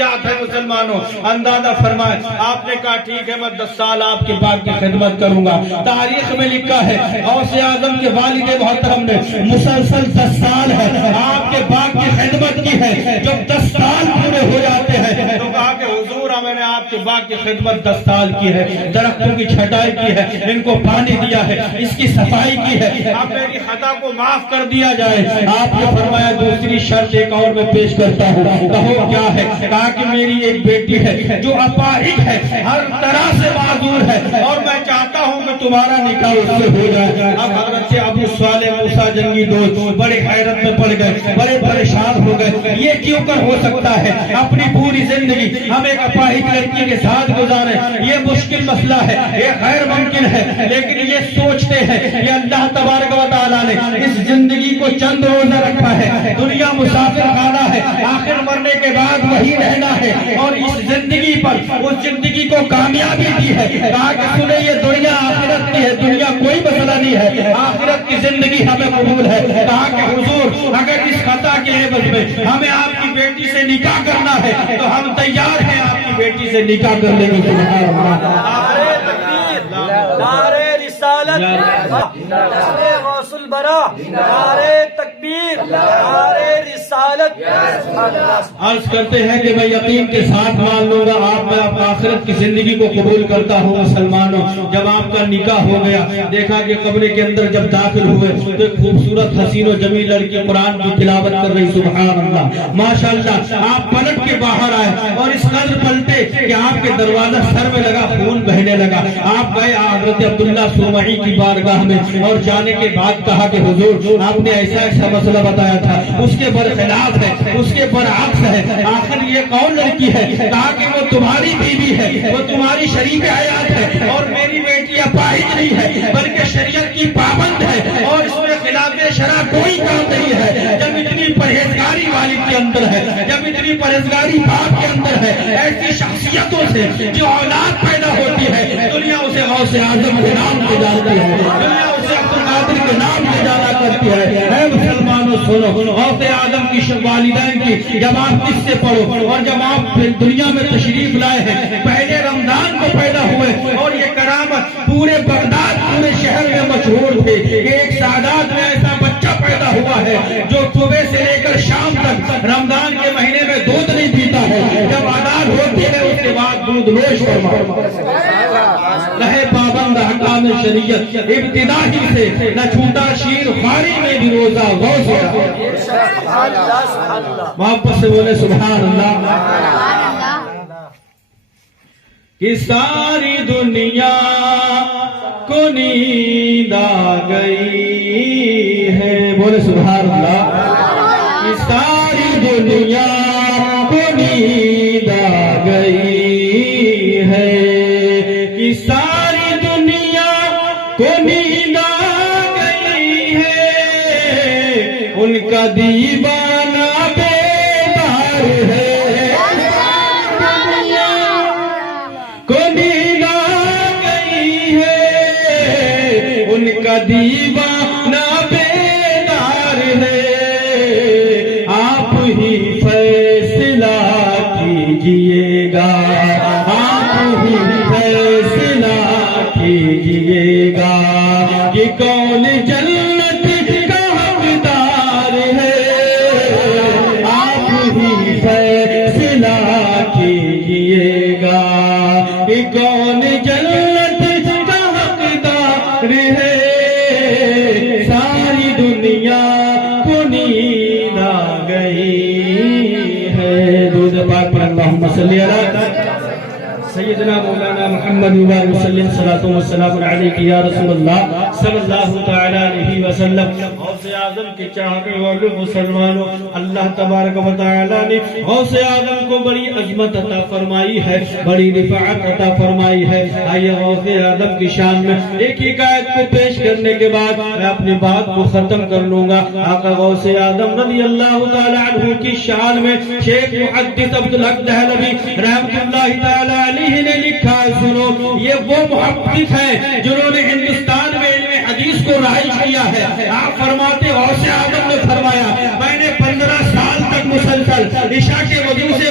واقعات ہیں مسلمانوں، اندازہ فرمائیں۔ آپ نے کہا ٹھیک ہے میں 10 سال آپ کے باغ کی خدمت کروں گا۔ تاریخ میں لکھا ہے غوث اعظم کے والد محترم نے مسلسل 10 سال ہے آپ کے باغ کی خدمت کی ہے۔ جب 10 سال پورے ہو جاتے ہیں تو کہا کہ حضور میں نے آپ کے باغ کی خدمت 10 سال کی ہے، درختوں کی چھٹائی کی ہے، ان کو پانی دیا ہے، اس کی صفائی کی ہے، آپ میری خطا کو معاف کر دیا جائے۔ آپ نے فرمایا دوسری شرط ایک اور میں پیش کرتا ہوں، کہو کیا ہے؟ کہا کہ میری ایک بیٹی ہے جو اپاہج ہے، ہر طرح سے معذور ہے، اور میں چاہتا ہوں کہ تمہارا نکاح اس سے ہو جائے۔ اب حضرت ابو صالح موسیٰ جنگی دوست بڑے حیرت میں پڑ گئے، بڑے پریشان ہو گئے، یہ کیوں کر ہو سکتا ہے؟ اپنی پوری زندگی ہم ایک اپاہج لڑکی کے ساتھ گزارے، یہ مشکل مسئلہ ہے، یہ غیر ممکن ہے، لیکن یہ سوچتے ہیں کہ اللہ تبارک و تعالیٰ نے اس زندگی کو چند روزہ رکھا ہے، دنیا مسافر خانہ ہے، آخر مرنے کے بعد وہی رہنا ہے، اور اس زندگی پر اس زندگی کو کامیابی دی ہے۔ کہا کہ سنیں یہ دنیا آخرت کی ہے، دنیا کوئی مسئلہ نہیں ہے، آخرت کی زندگی ہمیں قبول ہے۔ کہا کہ حضور اگر اس خطا کے عوض میں ہمیں آپ کی بیٹی سے نکاح کرنا ہے تو ہم تیار ہیں آپ کی بیٹی سے نکاح کرنے کی۔ سبحان اللہ، نعرہ تکبیر، نعرہ رسالت، نعرہ غوث البرا، نعرہ تکبیر، نعرہ رسالت۔ عرض کرتے ہیں کہ میں یقین کے ساتھ مان لوں گا آپ میں آخرت کی زندگی کو قبول کرتا ہوں۔ مسلمانوں جب آپ کا نکاح ہو گیا، دیکھا کہ قبر کے اندر جب داخل ہوئے تو ایک خوبصورت حسین و جمیل لڑکی قرآن کی تلاوت کر رہی، سبحان اللہ ماشاءاللہ۔ آپ پلٹ کے باہر آئے اور اس قدر پلٹے کہ آپ کے دروازہ سر میں لگا، خون بہنے لگا۔ آپ گئے حضرت عبداللہ سومعی کی بارگاہ میں، اور جانے کے بعد کہا کہ حضور آپ نے ایسا ایسا مسئلہ بتایا تھا، اس کے برخلاف ہے، اس کے برعکس ہے، آخر یہ کون لڑکی ہے؟ کہا کہ وہ تمہاری بیوی ہے، وہ تمہاری شریف حیات ہے، اور میری بیٹی اپاہج نہیں ہے بلکہ شریعت کی پابند ہے، اور اس میں خلاف شرع کوئی کام نہیں ہے۔ جب اتنی پرہیزگاری والد کے اندر ہے، جب اتنی پرہیزگاری باپ کے اندر ہے، ایسی شخصیتوں سے جو اولاد پیدا ہوتی ہے، دنیا اسے غوث اعظم کے نام سے جانتی ہے، دنیا اسے عبدالقادر کے نام سے جانا کرتی ہے۔ اے مسلمانوں سنو، غوث اعظم کی والدین کی جب آپ کس سے پڑھو، اور جب آپ دنیا میں تشریف لائے ہیں پہلے رمضان کو پیدا ہوئے، اور یہ کرامت پورے بغداد پورے شہر میں مشہور تھے کہ ایک سعادات میں ایسا بچہ پیدا ہوا ہے جو صبح سے لے کر شام تک رمضان کے مہینے میں دودھ نہیں پیتا ہے، جب آزاد ہوتی ہے اس کے بعد دودھ نوش رہے، پابند احکام شریعت، ابتدا ہی سے نہ چھوٹا شیر خواری میں بھی روزہ غوث واپس سے بولے سبحان اللہ۔ کہ ساری دنیا کو نیند آ گئی ہے، بولے سبحان اللہ۔ کہ ساری دنیا کو نیند آ گئی ہے، کہ ساری دنیا کو نیند آ گئی ہے، ان کا دیوانہ بیدار ہے، دیوانہ بیدار ہے، آپ ہی فیصلہ کیجئے گا، آپ ہی فیصلہ کیجئے گا کہ کون جنت کا حقدار ہے، آپ ہی فیصلہ کیجئے گا کہ کون جنت کا حقدار ہے، ساری دنیا کو نیند آ گئی ہے۔ درود پاک پر اللہم صلی علی سیدنا مولانا محمد وسلم، صلاۃ و سلام علیک یا رسول اللہ صلی اللہ تعالی علیہ وسلم۔ غوث اعظم کے چاہنے والے مسلمانوں، اللہ تبارک و تعالی نے غوث اعظم کو بڑی عظمت عطا فرمائی ہے، بڑی رفعت عطا فرمائی ہے۔ آئیے غوث اعظم کی شان میں ایک ایک آیت کو پیش کرنے کے بعد میں اپنی بات کو ختم کر لوں گا۔ آقا غوث اعظم رضی اللہ تعالی عنہ کی شان میں شیخ محدث عبدالحق دہلوی رحمۃ اللہ تعالی علیہ نے لکھا ہے، سنو، یہ وہ محدث ہیں جنہوں نے ہندوستان میں علم حدیث کو رائج کیا ہے۔ آپ فرماتے غوث اعظم نے فرمایا میں نے 15 سال تک مسلسل عشاء کے وضو سے